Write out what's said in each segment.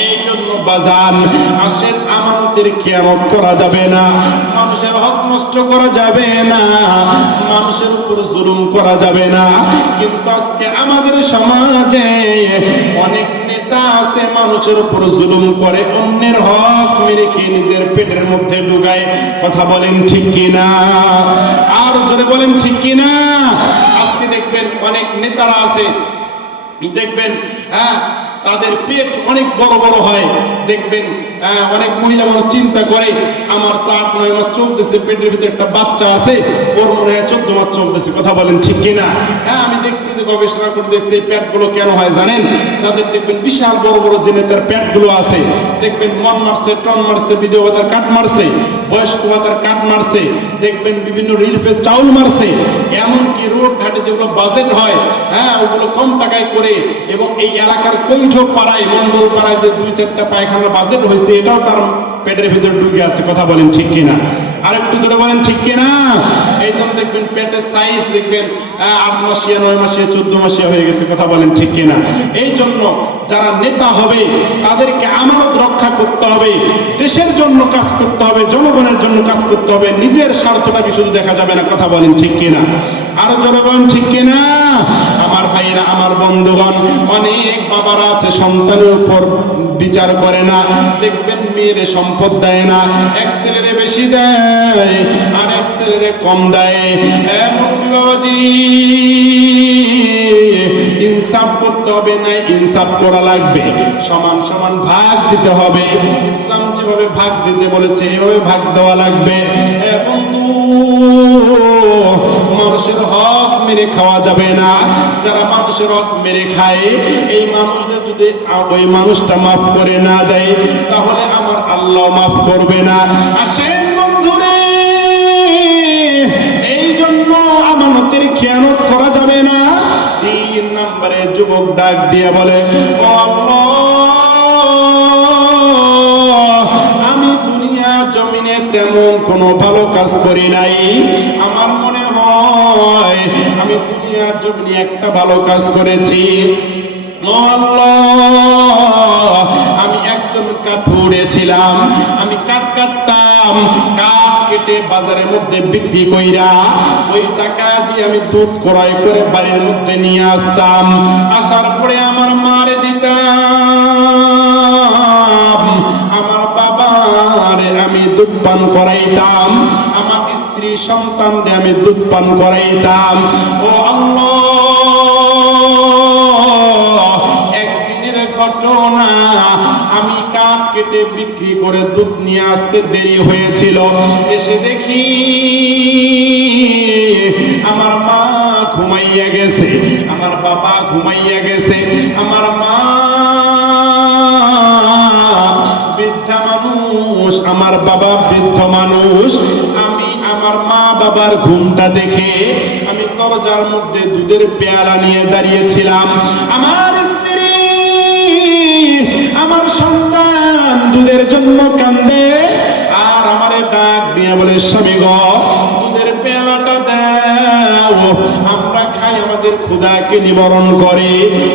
এই জন্য বাজান আসেন, আমানতের খেয়ানত করা যাবে না, মানুষের হক নষ্ট করা যাবে না, মানুষের উপর জুলুম করা যাবে না। কিন্তু আজকে আমাদের সমাজে অনেক নেতা আছে মানুষের উপর জুলুম করে, অন্যের হক মেরে খেয়ে নিজের পেটের মধ্যে ঢুকায়। কথা বলেন ঠিক কিনা? আর জোরে বলেন ঠিক কিনা? আজকে দেখবেন অনেক নেতারা আছে, দেখবেন তাদের পেট অনেক বড় বড় হয়। দেখবেন অনেক মহিলা মানুষ চিন্তা করে আমার তো 8-9 মাস চলতেছে, পেটের ভিতরে একটা বাচ্চা আছে, ওর মনে হয় 14 মাস চলতেছে। কথা বলেন ঠিক কিনা? আমি দেখছি যে গবেষণা করে দেখছি এই পেটগুলো কেন হয় জানেন? যাদের দেখবেন বিশাল বড় বড় যে নেতার পেটগুলো আছে, দেখবেন মন মারছে, টন মারছে, বিধবা ভাতার কাট মারছে, বয়স্ক ভাতার কাট মারছে, দেখবেন বিভিন্ন রিলিফের চাউল মারছে, এমনকি রোড ঘাটে যেগুলো বাজেট হয় ওগুলো কম টাকায় করে, এবং এই এলাকার কৈঠ পাড়ায়, মন্ডল পাড়ায় যে 2-4টা পায়খানা বাজেট হয়েছে, এটাও তার পেটের ভিতরে ঢুকে আছে। কথা বলেন ঠিক কিনা? আরেকটু জোরে বলেন ঠিক কিনা? এই জন্য দেখবেন পেটের সাইজ দেখবেন 8 মাসিয়া, 9 মাসিয়া, 14 মাসিয়া হয়ে গেছে। কথা বলেন ঠিক কিনা? এই জন্য যারা নেতা হবে তাদেরকে আমানত রক্ষা করতে হবে, দেশের জন্য কাজ করতে হবে, জনগণের জন্য কাজ করতে হবে, নিজের স্বার্থটাকে শুধু দেখা যাবে না। কথা বলেন ঠিক কিনা? আরো জোরে বলেন ঠিক কিনা? আমার ভাইরা, আমার বন্ধুগণ, অনেক বাবারা আছে সন্তানের উপর বিচার করে না, দেখবেন মেয়েরে সম্পদ দেয় না, এক ছেলেরে বেশি দেয় আর এক ছেলেরে কম দেয়। মুরব্বি বাবাজি, ইনসাফ করতে হবে না, ইনসাফ করা লাগবে, সমান সমান ভাগ দিতে হবে। ইসলাম যেভাবে ভাগ দিতে বলেছে এভাবে ভাগ দেওয়া লাগবে। বন্ধু, মানুষের হক মেরে খাওয়া যাবে না। যারা মানুষের হক মেরে খায়, এই মানুষটা যদি ওই মানুষটা মাফ করে না দেয়, তাহলে আমার আল্লাহ মাফ করবে না। আসেন বন্ধুরে, এই জন্য আমানতের খেয়ানত করা যাবে না। 3 নম্বরে যুবক ডাক দিয়ে বলে, ও আল্লাহ, আমি দুনিয়া জমিনে তেমন কোনো ভালো কাজ করি নাই, আমার মনে হয় আমি দুনিয়া জমিনে একটা ভালো কাজ করেছি। ও আল্লাহ, আমি একজন কাঠুরে ছিলাম, আমি কাঠ কাটতাম, কাঠ কেটে বাজারের মধ্যে বিক্রি কইরা ওই টাকা দিয়ে আমি দুধ ক্রয় করে বাড়ির মধ্যে নিয়ে আসতাম, আসার পরে আমার মারে দিতাম, আমার বাবারে আমি দুধ পান করাইতাম, আমার স্ত্রী সন্তানরে আমি দুধ পান করাইতাম। ও আল্লাহ, ঘটনা, আমি কাঠ কেটে বিক্রি করে দুধ নিয়ে আসতে দেরি হয়েছিল, এসে দেখি আমার মা ঘুমাইয়া গেছে, আমার বাবা ঘুমাইয়া গেছে, আমার মা বৃদ্ধা মানুষ, আমার বাবা বৃদ্ধ মানুষ। আমি আমার মা বাবার ঘুমটা দেখে আমি দরজার মধ্যে দুধের পেয়ালা নিয়ে দাঁড়িয়েছিলাম। আমার স্ত্রী, আমার সন্তান দুধের জন্য কান্দে, আর আমারে ডাক দিয়ে বলে, স্বামী গো, দুধের পেয়ালাটা দাও, আমরা খাই, আমাদের ক্ষুধাকে নিবারণ করে।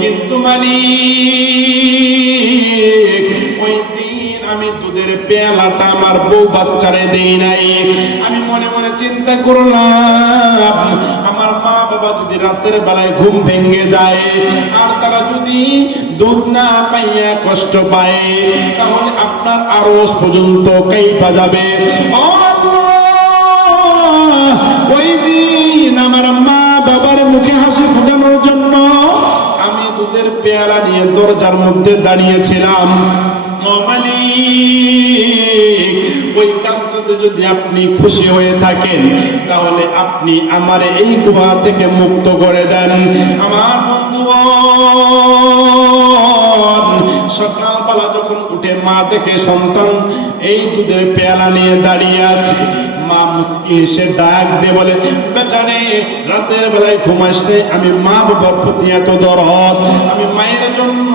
কিন্তু মালিক, ওই দিন আমি দুধের পেয়ালাটা আমার বউ বাচ্চারে দেই নাই। আমি মনে মনে চিন্তা করলাম, আমার মা বাবা যদি রাতের বেলায় ঘুম ভেঙে যায় আর তারা যদি দুধ না পাইয়া কষ্ট পায়, তাহলে আপনার আরশ পর্যন্ত কাইপা যাবে। ও আল্লাহ, ওই দিন আমার মা বাবার মুখে হাসি ফোটানোর জন্য আমি দুধের পেয়ালা নিয়ে দরজার মধ্যে দাঁড়িয়েছিলাম। ও মালিক, ওই কাজটাতে যদি আপনি খুশি হয়ে থাকেন, তাহলে আপনি আমারে এই গুহা থেকে মুক্ত করে দেন। আমার বন্ধু, সকালবেলা যখন উঠে মা দেখে সন্তান এই দুধের পেয়ালা নিয়ে দাঁড়িয়ে আছে, মা মুস্কি এসে ডাক দিয়ে বলে, বেচারে রাতের বেলায় ঘুমাস রে, আমি মা বাবার প্রতি এত দরদ, আমি মায়ের জন্য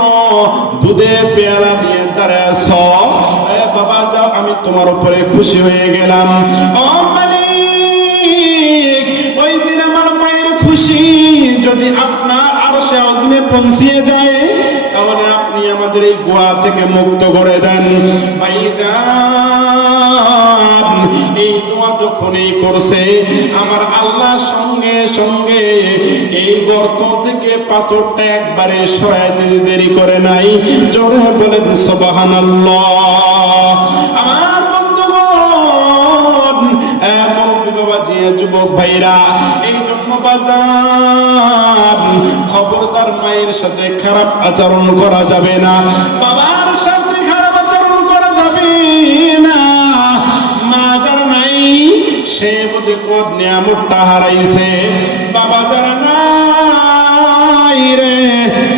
দুধের পেয়ালা নিয়ে দাঁড়াইছ, বাবা যাও, আমি তোমার উপরে খুশি হয়ে গেলাম। ও মালিক, ওই দিন আমার মায়ের খুশি যদি আপনার আরশে আযমে পৌঁছিয়ে যায়, তাহলে আপনি আমার আমাদের এই গুহা থেকে মুক্ত করে দেন। ভাইজান এই দোয়া যখনই করছে আমার আল্লাহ সঙ্গে সঙ্গে এই গর্ত থেকে পাথরটা একবারে সরাইতে দেরি করে নাই। জোরে বলেন সুবহানাল্লাহ। আমার বন্ধুগণ, মুরব্বী বাবাজি, যুবক ভাইরা, এই জন্য বাজার খবরদার মায়ের সাথে খারাপ আচরণ করা যাবে না, বাবার সাথে খারাপ আচরণ করা যাবে না। মা যার নাই সে বুঝে কোন নিয়ামতটা হারাইছে, বাবা যার নাই রে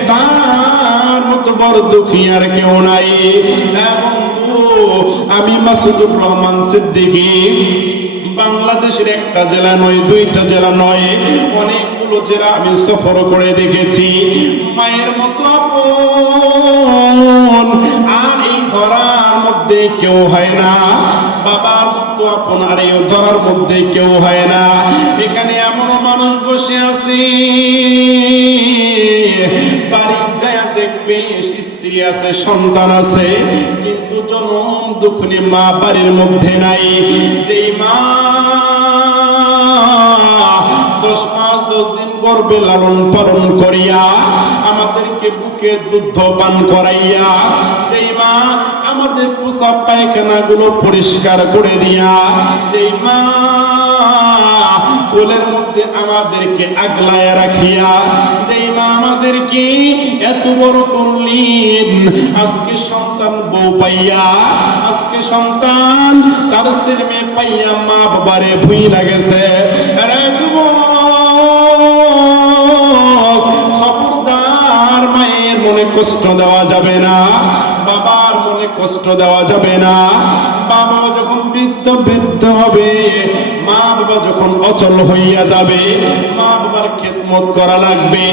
তার মতো বড় দুঃখী আর কেউ নাই। বন্ধু, আমি মাসুদুর রহমান সিদ্দিকী বাংলাদেশের একটা জেলা নয়, দুইটা জেলা নয়, অনেকগুলো জেলা আমি সফর করে দেখেছি। মায়ের মতো আপন আর এই ধরার মধ্যে কেউ হয় না, বাবার মতো আপন আর এই ধরার মধ্যে কেউ হয় না। এখানে এমনও মানুষ বসে আছে বাড়ি যায় দেখবে স্ত্রী আছে, সন্তান আছে, কিন্তু জনম দুঃখে মা বাড়ির মধ্যে নাই। যেই মা 10 মাস 10 দিন গর্ভে লালন পালন করিয়া আমাদেরকে বুকে দুধ পান করাইয়া, যেই মা আমাদের প্রসাব পায়খানা গুলো পরিষ্কার করে দিয়া, যেই মা কোলের মধ্যে আমাদেরকে আগলায়া রাখিয়া, যেই মা আমাদেরকে এত বড় করলেন, আজকে সন্তান বউ পাইয়া, আজকে সন্তান তার ছেলে মেয়ে পাইয়া মা বাবারে ভুইলা গেছে। আরে যুবক, খবরদার মায়ের মনে কষ্ট দেওয়া যাবে না, বাবার মনে কষ্ট দেওয়া যাবে না। বাবা যখন বৃদ্ধ হবে, মা বাবা যখন অচল হইয়া যাবে, মা বাবার খেদমত করা লাগবে।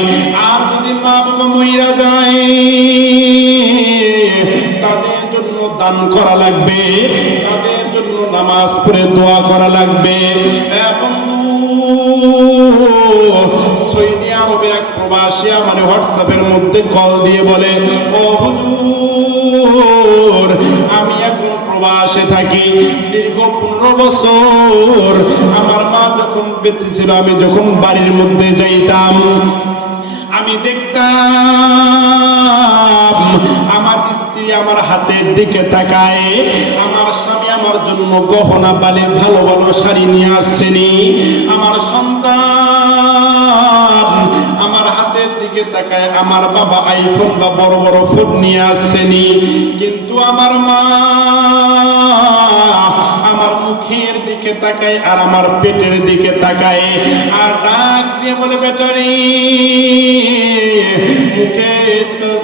আর যদি মা বাবা মইরা যায় তাদের জন্য দান করা লাগবে, তাদের জন্য নামাজ পড়ে দোয়া করা লাগবে। বন্ধু, সৌদি আরবে এক প্রবাসী আমার হোয়াটসঅ্যাপের মধ্যে কল দিয়ে বলে, ও হুজুর, আমি এখন প্রবাসে থাকি, দীর্ঘ 15 বছর। আমার মা যখন বেঁচে ছিল, আমি যখন বাড়ির মধ্যে যাইতাম, আমি দেখতাম আমার স্ত্রী আমার হাতের দিকে তাকায়, আমার স্বামী আমার জন্য গহনা বালি ভালো ভালো শাড়ি নিয়ে আসছেনি, আমার সন্তান আমার হাতের দিকে তাকায়, আমার বাবা আইফোন বা বড় বড় ফোন নিয়ে আসছেনি, কিন্তু আমার মা আমার মুখের দিকে তাকায় আর আমার পেটের দিকে তাকায়, আর ডাক দিয়ে বলে, বেটারি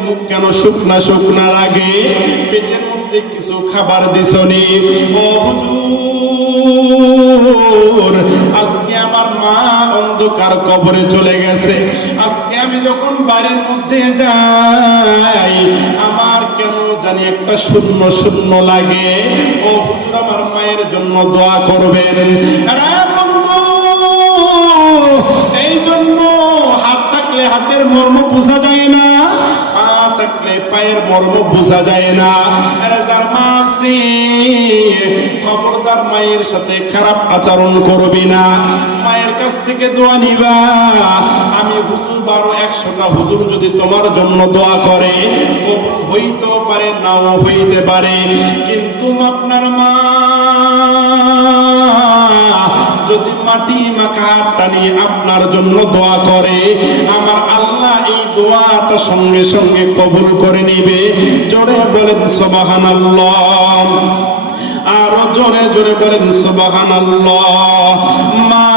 মুখ কেন শুকনা শুকনা লাগে, পেটের মধ্যে কিছু খাবার দিছনি? ও হুজুর, আজকে আমার মা অন্ধকার কবরে চলে গেছে, আজকে আমি যখন বাড়ির মধ্যে যাই আমার কেন জানি একটা শূন্য শূন্য লাগে। ও হুজুর, আমার মায়ের জন্য দোয়া করবেন। আরে বন্ধু, এই জন্য হাত থাকলে হাতের মর্ম বোঝা যায় না, পা থাকলে পায়ের মর্ম বোঝা যায় না। আরে যার মা আছে, খবরদার মায়ের সাথে খারাপ আচরণ করবি না, মায়ের কাছ থেকে দোয়া নিবা। আমি হুজুর 1200টা হুজুর যদি তোমার জন্য দোয়া করে, কবুল হইতেও পারে নাও হইতে পারে, কিন্তু আপনার মা যদি মাটি মাখা হাতটা নিয়ে আপনার জন্য দোয়া করে, আমার আল্লাহ এই দোয়াটা সঙ্গে সঙ্গে কবুল করে নিবে। জোরে বলেন সুবহানাল্লাহ, আরো জোরে জোরে বলেন সুবহানাল্লাহ। মা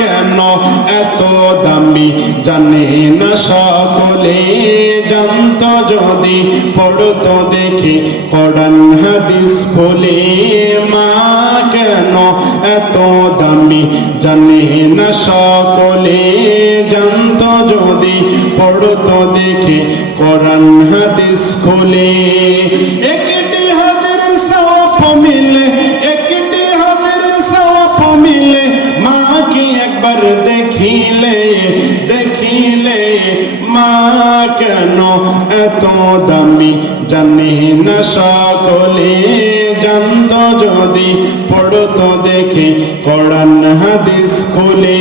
কেন এত দামি জানে না সকলে, জানতো যদি পড়তো দেখে কোরআন হাদিস খুলে। মা কেন এত দামি জানে না সকলে, জানতো যদি পড়তো দেখে কোরআন হাদিস খুলে। একটি হাজার সওয়াব মিলে, একটি হাজার সওয়াব মিলে, মাকে একবার দেখিলে, দেখিলে। মা কেন কেন এত দামি জানে না সকলে, জানতো যদি পড়তো দেখে কোরআন হাদিস খুলে।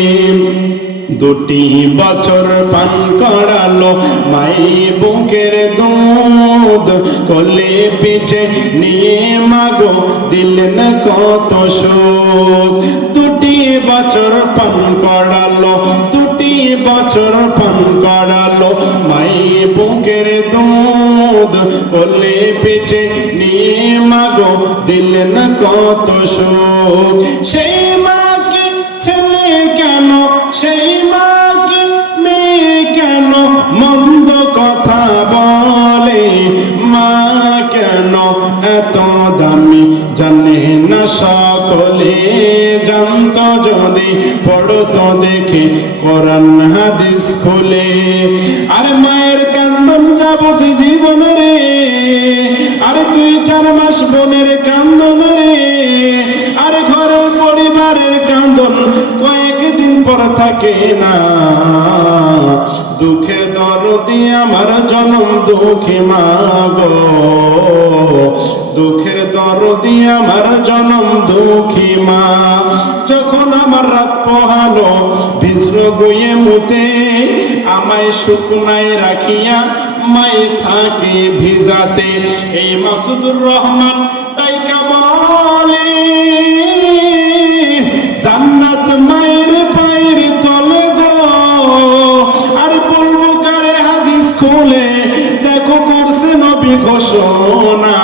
2 বছর পান করালো মাই বুকের দুধ, কোলে পিঠে নিয়ে মাগো দিলেন কত সুখ। 2 বছর পান করালো, 2 বছর পান করালো মাই বুকের দুধ, কোলে পিঠে নিয়ে মাগো দিলেন কত সুখ। সেই মাকে ছেলে কেন, সেই মাকে মেয়ে কেন মন্দ কথা বলে, মা কেন এত দামি জানে না সকলে, জানতো যদি পড়তো দেখে কোরআন হাদিস খুলে। আরে মায়ের কান্দন যাবত জীবন রে, আরে 2-4 মাস বোনের কান্দন রে, আরে ঘরের পরিবারের কান্দন কয়েকদিন পর থাকে না। দুঃখের দরদি আমার জনম দুঃখী মা গো, দুঃখের দরদি আমার জনম দুঃখী মা। যখন আমার রাত পোহালো ভিজল গুয়ে মুতে, আমায় শুকনায় রাখিয়া মাই থাকে ভিজাতে। এই মাসুদুর রহমান তাইকা বলে, জান্নাত মায়ের পায়ের তলে গো, আর বলবো কারে হাদিস খুলে, দেখো করছে নবী ঘোষণা।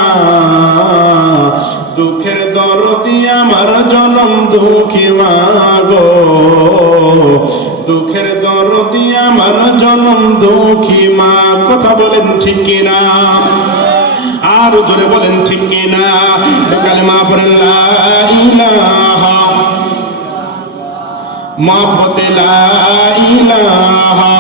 দুঃখের দরদি আমার জনম দুঃখী মা গো, দুঃখের দরদি আমার জনম দুঃখী মা। কথা বলেন ঠিক কিনা? আর জোরে বলেন ঠিক কিনা? কালেমা পড়েন লা ইলাহা, মহব্বতে লা ইলাহা